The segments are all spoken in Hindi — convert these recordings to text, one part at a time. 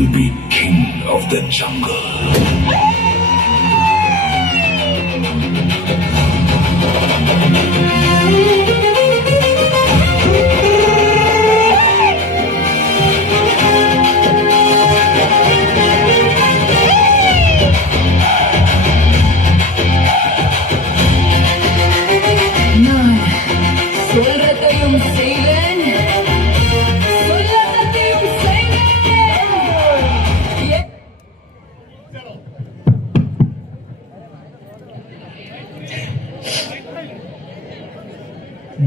will be king of the jungle.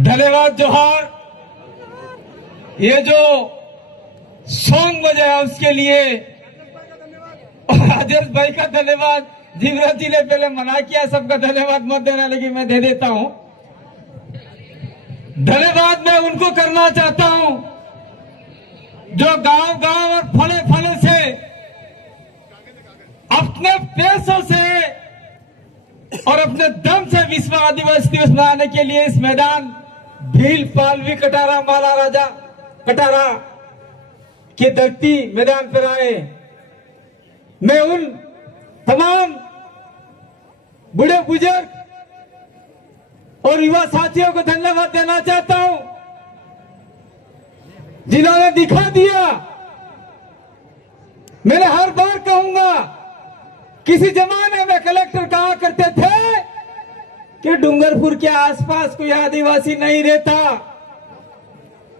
धन्यवाद जोहार। ये जो सॉन्ग बजाया उसके लिए राजेश भाई का धन्यवाद। जीवराज जी ने पहले मना किया सबका धन्यवाद मत देना, लेकिन मैं दे देता हूं। धन्यवाद मैं उनको करना चाहता हूं जो गांव गांव और फले फले से अपने पैसों से और अपने दम से विश्व आदिवासी दिवस मनाने के लिए इस मैदान भील पालवी कटारा माला राजा कटारा की धरती मैदान पर आए। मैं उन तमाम बूढ़े बुजुर्ग और युवा साथियों को धन्यवाद देना चाहता हूं जिन्होंने दिखा दिया। मैंने हर बार कहूंगा, किसी जमाने में कलेक्टर कहा करते थे कि डूंगरपुर के आसपास कोई आदिवासी नहीं रहता,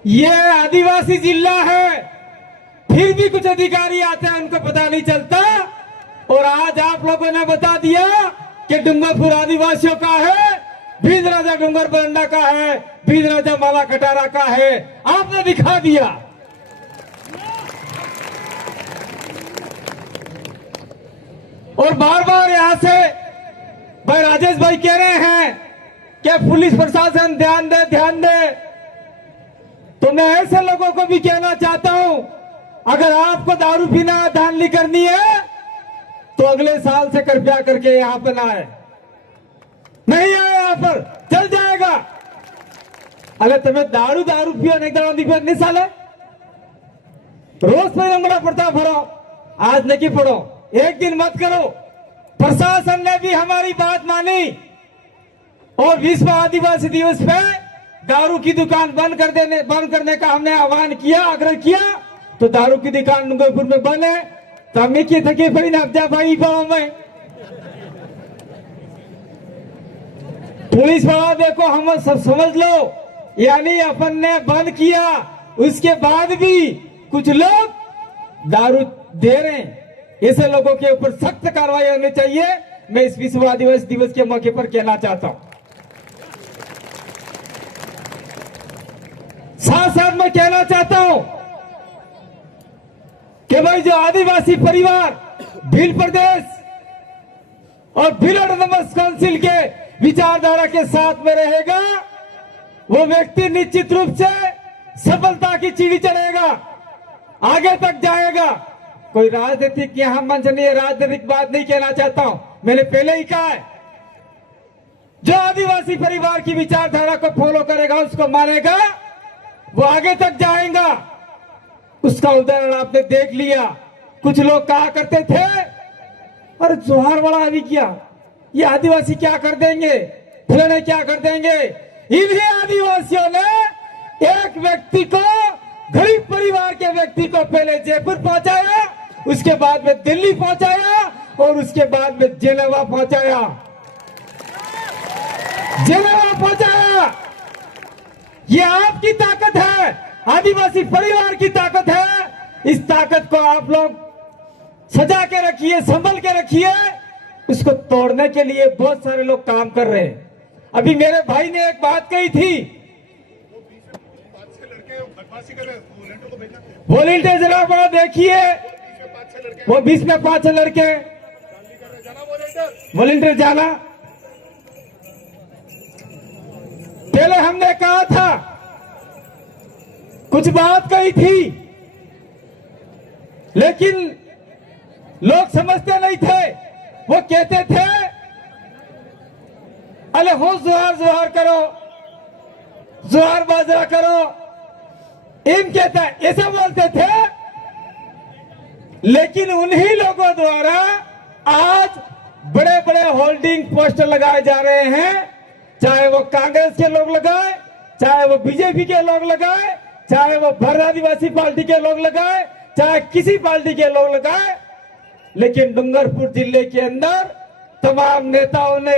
ये आदिवासी जिला है। फिर भी कुछ अधिकारी आते हैं, उनको पता नहीं चलता। और आज आप लोगों ने बता दिया कि डूंगरपुर आदिवासियों का है, भील राजा डूंगर बरंडा का है, भील राजा माला कटारा का है। आपने दिखा दिया। और बार बार यहां से भाई राजेश भाई कह रहे हैं कि पुलिस प्रशासन ध्यान दे ध्यान दे। तो मैं ऐसे लोगों को भी कहना चाहता हूं, अगर आपको दारू पीना धांधली करनी है तो अगले साल से कृपया करके यहां पर ना आए, नहीं आए यहां पर, चल जाएगा। अरे तुम्हें दारू पियो नहीं साले, रोज पे पड़ता भरो, आज नहीं पढ़ो, एक दिन मत करो। प्रशासन ने भी हमारी बात मानी और विश्व आदिवासी दिवस पे दारू की दुकान बंद करने का हमने आह्वान किया, आग्रह किया। तो दारू की दुकान डूंगरपुर में बंद है। तो मैं की थके पड़ी ना भाई पाओ मैं पुलिस वाला देखो, हम सब समझ लो, यानी अपन ने बंद किया, उसके बाद भी कुछ लोग दारू दे रहे हैं। ऐसे लोगों के ऊपर सख्त कार्रवाई होनी चाहिए। मैं इस विश्व आदिवासी दिवस के मौके पर कहना चाहता हूं। साथ साथ मैं कहना चाहता हूं कि भाई जो आदिवासी परिवार भील प्रदेश और भील ऑटोनॉमस काउंसिल के विचारधारा के साथ में रहेगा, वो व्यक्ति निश्चित रूप से सफलता की सीढ़ी चढ़ेगा, आगे तक जाएगा। कोई राजनीतिक यहां मंच नहीं है, राजनीतिक बात नहीं कहना चाहता हूं। मैंने पहले ही कहा है, जो आदिवासी परिवार की विचारधारा को फॉलो करेगा, उसको मानेगा, वो आगे तक जाएगा। उसका उदाहरण आपने देख लिया। कुछ लोग कहा करते थे, अरे जोहार वाला अभी क्या, ये आदिवासी क्या कर देंगे, फलाने क्या कर देंगे। इन्हीं आदिवासियों ने एक व्यक्ति को, गरीब परिवार के व्यक्ति को पहले जयपुर पहुंचाया, उसके बाद में दिल्ली पहुंचाया और उसके बाद में जेनेवा पहुंचाया। ये आपकी ताकत है, आदिवासी परिवार की ताकत है। इस ताकत को आप लोग सजा के रखिए, संभल के रखिए। उसको तोड़ने के लिए बहुत सारे लोग काम कर रहे हैं। अभी मेरे भाई ने एक बात कही थी, वॉलंटियर जरा बड़ा देखिए, वो 20 में 5 लड़के वॉलंटियर जाना। पहले हमने कहा था, कुछ बात कही थी, लेकिन लोग समझते नहीं थे। वो कहते थे, अरे हो जोहार जोहार करो, जोहार बाजरा करो, इन कहता है, ऐसा बोलते थे। लेकिन उन्हीं लोगों द्वारा आज बड़े बड़े होल्डिंग पोस्टर लगाए जा रहे हैं, चाहे वो कांग्रेस के लोग लगाए, चाहे वो बीजेपी के लोग लगाए, चाहे वो भारत आदिवासी पार्टी के लोग लगाए, चाहे किसी पार्टी के लोग लगाए। लेकिन डूंगरपुर जिले के अंदर तमाम नेताओं ने,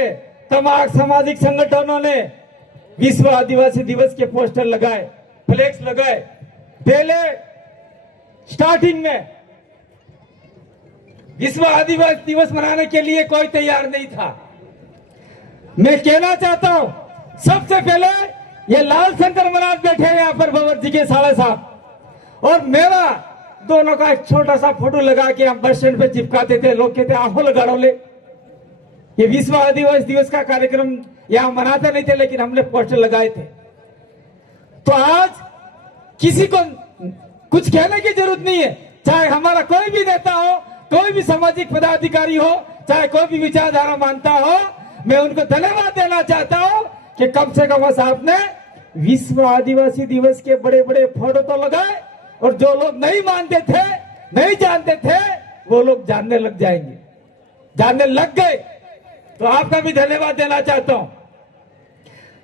तमाम सामाजिक संगठनों ने विश्व आदिवासी दिवस के पोस्टर लगाए, फ्लेक्स लगाए। पहले स्टार्टिंग में विश्व आदिवासी दिवस मनाने के लिए कोई तैयार नहीं था। मैं कहना चाहता हूं, सबसे पहले ये लाल शंकर महाराज बैठे हैं यहाँ पर, भंवर जी के साले साहब और मेरा दोनों का एक छोटा सा फोटो लगा के हम बस स्टैंड पे चिपकाते थे। लोग कहते आहो लगा ले। ये विश्व आदिवासी दिवस का कार्यक्रम यहाँ मनाते नहीं थे, लेकिन हमने पोस्टर लगाए थे। तो आज किसी को कुछ कहने की जरूरत नहीं है, चाहे हमारा कोई भी नेता हो, कोई भी सामाजिक पदाधिकारी हो, चाहे कोई भी विचारधारा मानता हो, मैं उनको धन्यवाद देना चाहता हूं कि कम से कम आपने विश्व आदिवासी दिवस के बड़े बड़े फोटो तो लगाए और जो लोग नहीं मानते थे, नहीं जानते थे, वो लोग जानने लग जाएंगे, जानने लग गए। तो आपका भी धन्यवाद देना चाहता हूं।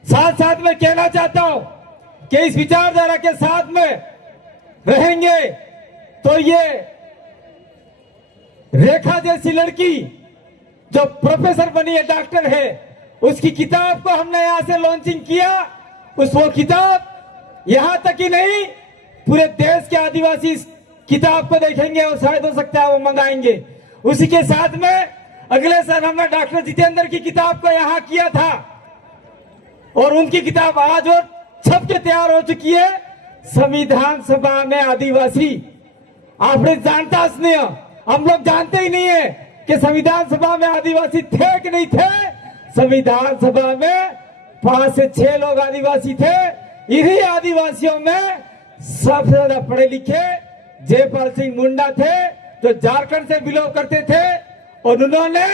साथ साथ में कहना चाहता हूं कि इस विचारधारा के साथ में रहेंगे तो ये रेखा जैसी लड़की जो प्रोफेसर बनी है, डॉक्टर है, उसकी किताब को हमने यहां से लॉन्चिंग किया। वो किताब यहां तक ही नहीं, पूरे देश के आदिवासी किताब को देखेंगे और शायद हो सकता है वो मंगाएंगे। उसी के साथ में अगले साल हमने डॉक्टर जितेंद्र की किताब को यहां किया था और उनकी किताब आज और छप के तैयार हो चुकी है, संविधान सभा में आदिवासी। आपने जानता स्नेह, हम लोग जानते ही नहीं है कि संविधान सभा में आदिवासी थे कि नहीं थे। संविधान सभा में 5 से 6 लोग आदिवासी थे। इन्हीं आदिवासियों में सबसे ज्यादा पढ़े लिखे जयपाल सिंह मुंडा थे, जो झारखंड से बिलोंग करते थे और उन्होंने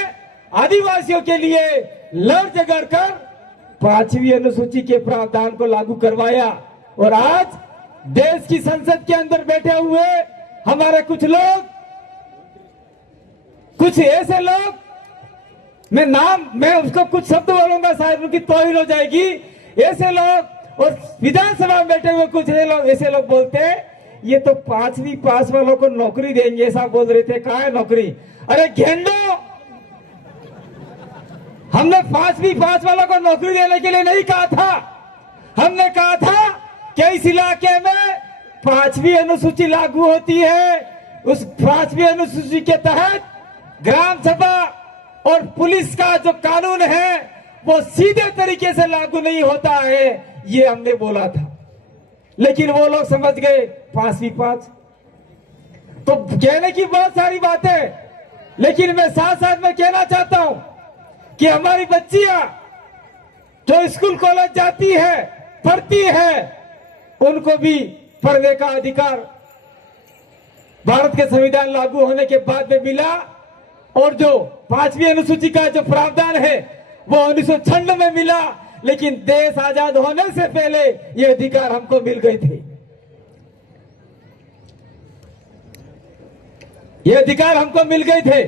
आदिवासियों के लिए लड़ झगड़ कर 5वीं अनुसूची के प्रावधान को लागू करवाया। और आज देश की संसद के अंदर बैठे हुए हमारे कुछ लोग, कुछ ऐसे लोग, मैं उसको कुछ शब्द बोलूंगा शायद उनकी तौहीन हो जाएगी, ऐसे लोग, और विधानसभा में बैठे हुए कुछ ऐसे लोग बोलते हैं ये तो 5वीं पास वालों को नौकरी देंगे, ऐसा बोल रहे थे। कहाँ है नौकरी? अरे घेंडो, हमने 5वीं पास वालों को नौकरी देने के लिए नहीं कहा था। हमने कहा था कि इस इलाके में 5वीं अनुसूची लागू होती है, उस 5वीं अनुसूची के तहत ग्राम सभा और पुलिस का जो कानून है वो सीधे तरीके से लागू नहीं होता है, ये हमने बोला था। लेकिन वो लोग समझ गए 5वीं पास। तो कहने की बहुत सारी बातें, लेकिन मैं साथ साथ में कहना चाहता हूं कि हमारी बच्चियां जो स्कूल कॉलेज जाती है, पढ़ती है, उनको भी पढ़ने का अधिकार भारत के संविधान लागू होने के बाद में मिला। और जो 5वीं अनुसूची का जो प्रावधान है वो 1996 में मिला, लेकिन देश आजाद होने से पहले ये अधिकार हमको मिल गए थे। ये अधिकार हमको मिल गए थे।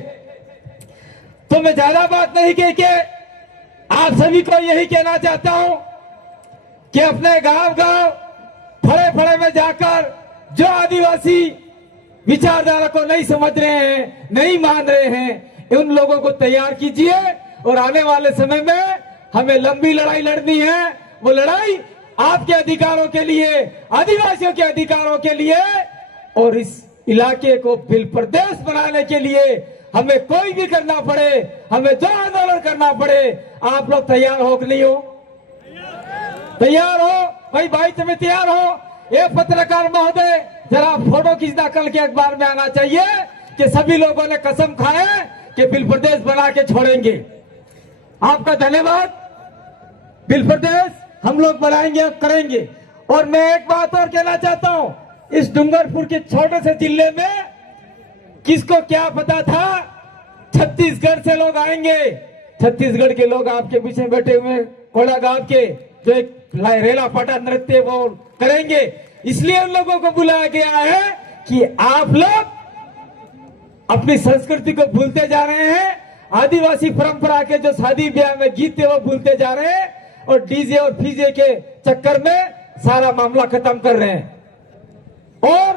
तो मैं ज्यादा बात नहीं कह के आप सभी को यही कहना चाहता हूं कि अपने गांव गांव, फड़े फड़े में जाकर जो आदिवासी विचारधारा को नहीं समझ रहे हैं, नहीं मान रहे हैं, उन लोगों को तैयार कीजिए। और आने वाले समय में हमें लंबी लड़ाई लड़नी है। वो लड़ाई आपके अधिकारों के लिए, आदिवासियों के अधिकारों के लिए, और इस इलाके को बिल प्रदेश बनाने के लिए हमें कोई भी करना पड़े, हमें जो आंदोलन करना पड़े, आप लोग तैयार हो कि नहीं हो? तैयार हो भाई तुम्हें तैयार हो? ये पत्रकार महोदय जरा फोटो खींचना कल के अखबार में आना चाहिए कि सभी लोगों ने कसम खाए कि बिल प्रदेश बना के छोड़ेंगे। आपका धन्यवाद। बिल प्रदेश हम लोग बनाएंगे और करेंगे। और मैं एक बात और कहना चाहता हूं, इस डूंगरपुर के छोटे से जिले में किसको क्या पता था छत्तीसगढ़ से लोग आएंगे। छत्तीसगढ़ के लोग आपके पीछे बैठे हुए कोड़ा गांव के जो एक रेला पाटा नृत्य वो करेंगे, इसलिए उन लोगों को बुलाया गया है कि आप लोग अपनी संस्कृति को भूलते जा रहे हैं। आदिवासी परंपरा के जो शादी ब्याह में गीत थे वो भूलते जा रहे हैं और डीजे और फीजे के चक्कर में सारा मामला खत्म कर रहे हैं। और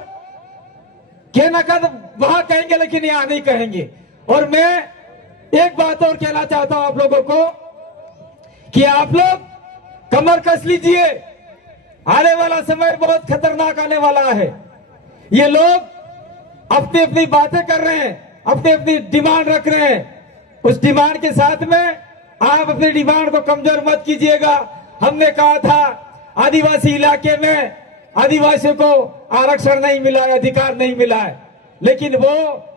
कहना का तो वहां कहेंगे लेकिन यहां नहीं कहेंगे। और मैं एक बात और कहना चाहता हूं आप लोगों को कि आप लोग कमर कस लीजिए, आने वाला समय बहुत खतरनाक आने वाला है। ये लोग अपनी अपनी बातें कर रहे हैं, अपनी अपनी डिमांड रख रहे हैं। उस डिमांड के साथ में आप अपनी डिमांड को कमजोर मत कीजिएगा। हमने कहा था आदिवासी इलाके में आदिवासियों को आरक्षण नहीं मिला है, अधिकार नहीं मिला है, लेकिन वो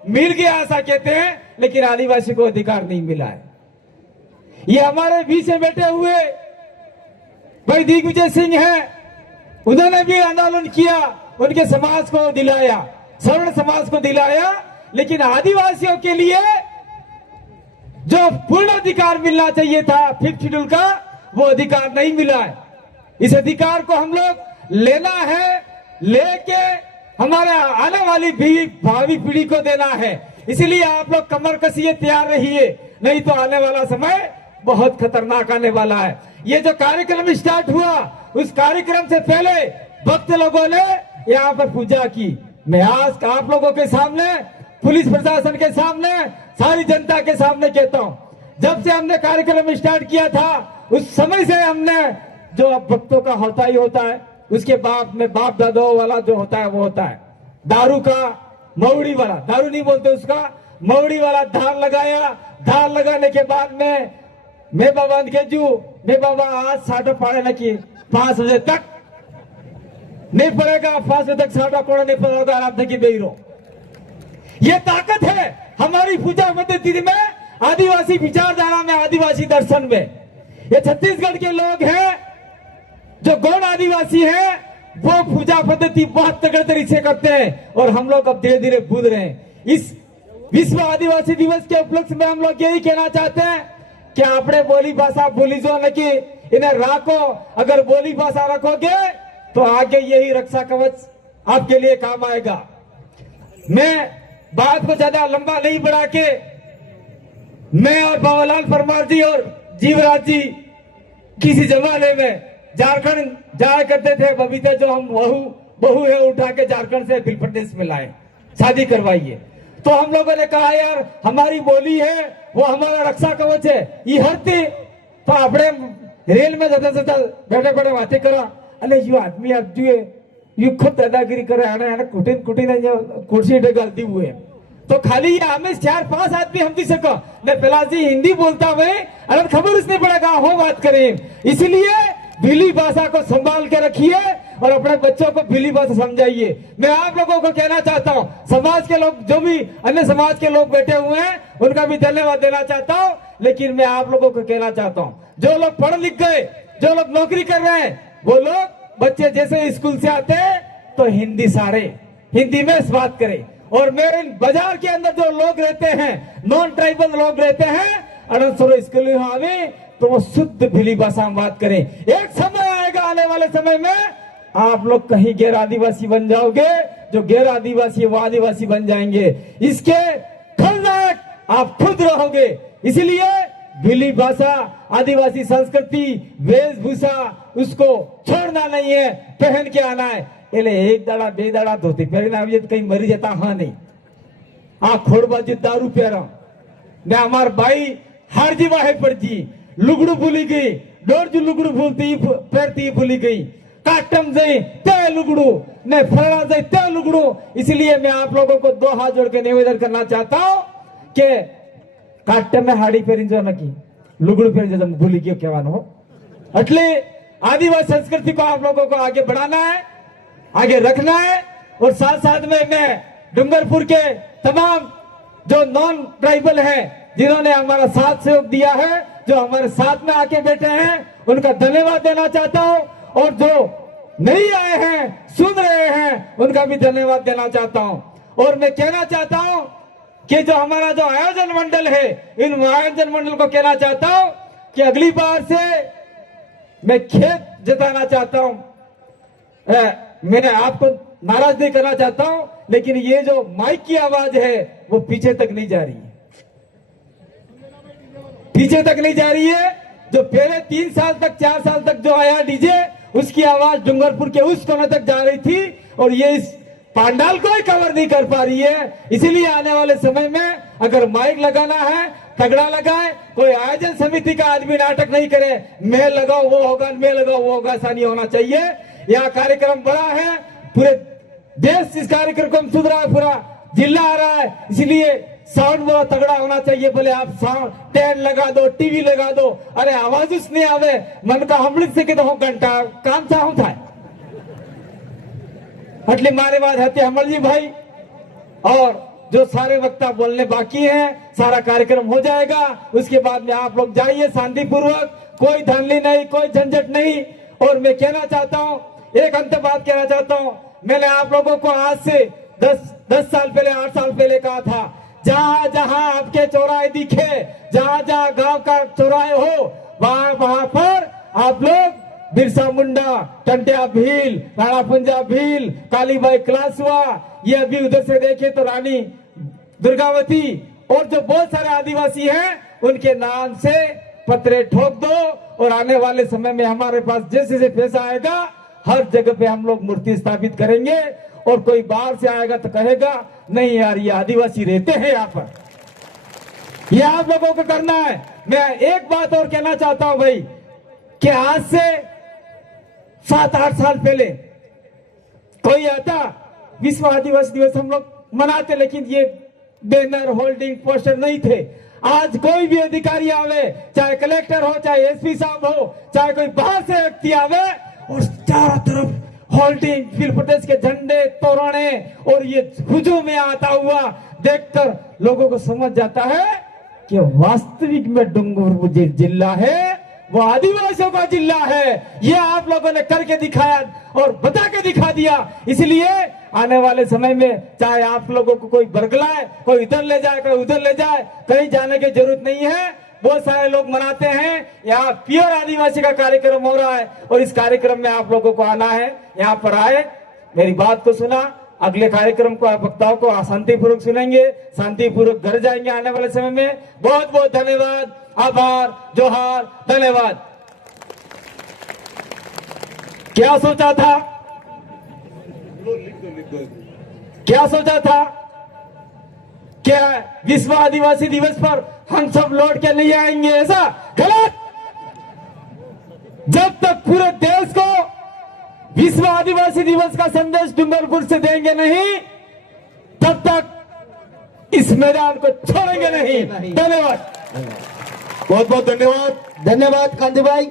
मिल गया ऐसा कहते हैं, लेकिन आदिवासी को अधिकार नहीं मिला है। ये हमारे बीच में बैठे हुए भाई दिग्विजय सिंह हैं, उन्होंने भी आंदोलन किया, उनके समाज को दिलाया, सवर्ण समाज को दिलाया, लेकिन आदिवासियों के लिए जो पूर्ण अधिकार मिलना चाहिए था 5th शेड्यूल का, वो अधिकार नहीं मिला है। इस अधिकार को हम लोग लेना है, लेके हमारे आने वाली भावी पीढ़ी को देना है। इसलिए आप लोग कमर कसिए, तैयार रहिए, नहीं तो आने वाला समय बहुत खतरनाक आने वाला है। ये जो कार्यक्रम स्टार्ट हुआ, उस कार्यक्रम से पहले भक्त लोगों ने यहाँ पर पूजा की। मैं आज आप लोगों के सामने, पुलिस प्रशासन के सामने, सारी जनता के सामने कहता हूँ, जब से हमने कार्यक्रम स्टार्ट किया था उस समय से हमने, जो अब भक्तों का होता ही होता है, उसके बाद में बाप दादाओं वाला जो होता है वो होता है। दारू का मौड़ी वाला, दारू नहीं बोलते उसका, मौड़ी वाला धार लगाया। धार लगाने के बाद में मैं बाबा मैं बाबा आज साढ़े पाड़े लगी 5 बजे तक नहीं पड़ेगा, 5 बजे तक साढ़ा कोड़ा नहीं पड़ेगा, आराम थकी बेरो। ये ताकत है हमारी पूजा पद्धति में, आदिवासी विचारधारा में, आदिवासी दर्शन में। ये छत्तीसगढ़ के लोग हैं जो गौड़ आदिवासी हैं, वो पूजा पद्धति बहुत तगड़े तरीके से करते हैं और हम लोग अब धीरे धीरे भूल रहे हैं। इस विश्व आदिवासी दिवस के उपलक्ष्य में हम लोग यही कहना चाहते हैं कि आपने बोली भाषा भूली जो न कि इन्हें राखो। अगर बोली भाषा रखोगे तो आगे यही रक्षा कवच आपके लिए काम आएगा। मैं बात को ज्यादा लंबा नहीं बढ़ा के, मैं और बाबूलाल परमार जी और जीवराज जी किसी जमाने में झारखंड जाया करते थे। बबीता जो हम बहू है उठा के झारखंड से बिल प्रदेश में लाए, शादी करवाइए। तो हम लोगों ने कहा यार हमारी बोली है, वो हमारा रक्षा कवच है, ये हरते तो अपने रेल में ज्यादा बैठे बैठे बातें करा। अरे यू आदमी अब जो यू खुद दादागिरी करे, आना कुटिन कुर्सी गलती हुए। तो खाली ये हमें 4-5 आदमी हम दिसे को मैं पिलाजी हिंदी बोलता हुए अगर खबर उसने पड़ेगा हो बात करें। इसलिए भीली भाषा को संभाल के रखिए और अपने बच्चों को भीली भाषा समझाइए। मैं आप लोगों को कहना चाहता हूँ, समाज के लोग जो भी अन्य समाज के लोग बैठे हुए हैं उनका भी धन्यवाद देना चाहता हूँ, लेकिन मैं आप लोगों को कहना चाहता हूँ जो लोग पढ़ लिख गए, जो लोग नौकरी कर रहे हैं, वो लोग बच्चे जैसे स्कूल से आते हैं तो हिंदी सारे हिंदी में बात करें। और मेरे बाजार के अंदर जो लोग रहते हैं, नॉन ट्राइबल लोग रहते हैं, अनंतसर स्कूल में, तो वो शुद्ध भीली भाषा में बात करें। एक समय आएगा आने वाले समय में आप लोग कहीं गैर आदिवासी बन जाओगे, जो गैर आदिवासी वो आदिवासी बन जाएंगे। इसके खलनायक आप खुद रहोगे। इसलिए भीली भाषा, आदिवासी संस्कृति, वेशभूषा उसको छोड़ना नहीं है, पहन के आना है। एक दाड़ा बे दाड़ा धोती पहना तो कहीं मरी जाता हाँ नहीं। आ खोड़बाजी दारू प्यारा ने हमार भाई हार जी वाहे पड़ जी लुगड़ू भूली गई, डोर जो लुगड़ू भूलती पैरती भूली गई, काटम जाए तय लुगड़ू ने फड़ा जाए तय लुगड़ू। इसलिए मैं आप लोगों को 2 हाथ जोड़ के निवेदन करना चाहता हूं कि काटम में हाड़ी पेरी जो नकी लुगड़ू पेरी जो भूली गई क्या हो। એટલે आदिवासी संस्कृति को आप लोगों को आगे बढ़ाना है, आगे रखना है। और साथ साथ में मैं डूंगरपुर के तमाम जो नॉन ट्राइबल हैं जिन्होंने हमारा साथ सहयोग दिया है, जो हमारे साथ में आके बैठे हैं, उनका धन्यवाद देना चाहता हूं। और जो नहीं आए हैं, सुन रहे हैं, उनका भी धन्यवाद देना चाहता हूं। और मैं कहना चाहता हूं कि जो हमारा जो आयोजन मंडल है, इन आयोजन मंडल को कहना चाहता हूं कि अगली बार से मैं खेत जताना चाहता हूं। मैंने आपको नाराज नहीं करना चाहता हूं, लेकिन ये जो माइक की आवाज है वो पीछे तक नहीं जा रही है, पीछे तक नहीं जा रही है। जो पहले 3 साल तक 4 साल तक जो आया डीजे, उसकी आवाज डूंगरपुर के उस कोने तक जा रही थी और ये इस पांडाल को ही कवर नहीं कर पा रही है। इसीलिए आने वाले समय में अगर माइक लगाना है तगड़ा लगाए, कोई आयोजन समिति का आदमी नाटक नहीं करे, मैं लगाओ वो होगा, मैं लगाओ वो होगा, ऐसा नहीं होना चाहिए। यहाँ कार्यक्रम बड़ा है, पूरे देश इस कार्यक्रम को सुन रहा है, पूरा जिला आ रहा है, इसलिए साउंड बड़ा तगड़ा होना चाहिए। बोले आप साउंड टेंट लगा दो, टीवी लगा दो, अरे आवाज उसने आवे मन का हमलित से तो घंटा काम सा होता है એટલે મારી વાત હતી અમરજી भाई। और जो सारे वक्ता बोलने बाकी हैं, सारा कार्यक्रम हो जाएगा, उसके बाद में आप लोग जाइए शांतिपूर्वक, कोई धांधली नहीं, कोई झंझट नहीं। और मैं कहना चाहता हूँ, एक अंत बात कहना चाहता हूँ, मैंने आप लोगों को आज से 10 साल पहले 8 साल पहले कहा था, जहां जहां आपके चौराहे दिखे, जहां जहां गांव का चौराहे हो, वहां वहां पर आप लोग बिरसा मुंडा, टंटिया भील, राणा पंजा भील, कालीबाई क्लासवा, ये अभी उधर से देखे तो रानी दुर्गावती और जो बहुत सारे आदिवासी हैं उनके नाम से पत्रे ठोक दो। और आने वाले समय में हमारे पास जैसे जैसे पैसा आएगा हर जगह पे हम लोग मूर्ति स्थापित करेंगे। और कोई बाहर से आएगा तो कहेगा नहीं यार ये आदिवासी रहते हैं यहाँ पर, ये आप लोगों को करना है। मैं एक बात और कहना चाहता हूं भाई, कि आज से 7-8 साल पहले कोई आता विश्व आदिवासी दिवस हम लोग मनाते, लेकिन ये बैनर होल्डिंग पोस्टर नहीं थे। आज कोई भी अधिकारी आवे, चाहे कलेक्टर हो, चाहे एसपी साहब हो, चाहे कोई बाहर से व्यक्ति आवे, और चारों तरफ होल्डिंग, फिर प्रदेश के झंडे, तोरणे और ये हुजूम में आता हुआ देखकर लोगों को समझ जाता है कि वास्तविक में डूंगरपुर जिला है वो आदिवासियों का जिला है। ये आप लोगों ने करके दिखाया और बता के दिखा दिया। इसलिए आने वाले समय में चाहे आप लोगों को कोई बरगलाए, कोई इधर ले जाए, कोई उधर ले जाए, कहीं जाने की जरूरत नहीं है। बहुत सारे लोग मनाते हैं, यहाँ प्योर आदिवासी का कार्यक्रम हो रहा है और इस कार्यक्रम में आप लोगों को आना है। यहाँ पर आए, मेरी बात को सुना, अगले कार्यक्रम को आप वक्ताओं को शांतिपूर्वक सुनेंगे, शांतिपूर्वक घर जाएंगे आने वाले समय में। बहुत बहुत धन्यवाद, आभार, जोहार, धन्यवाद। क्या सोचा था, क्या सोचा था, क्या विश्व आदिवासी दिवस पर हम सब लौट के नहीं आएंगे, ऐसा गलत। जब तक पूरे देश को विश्व आदिवासी दिवस का संदेश डूंगरपुर से देंगे नहीं, तब तक इस मैदान को छोड़ेंगे नहीं। धन्यवाद, बहुत बहुत धन्यवाद। धन्यवाद कांति भाई।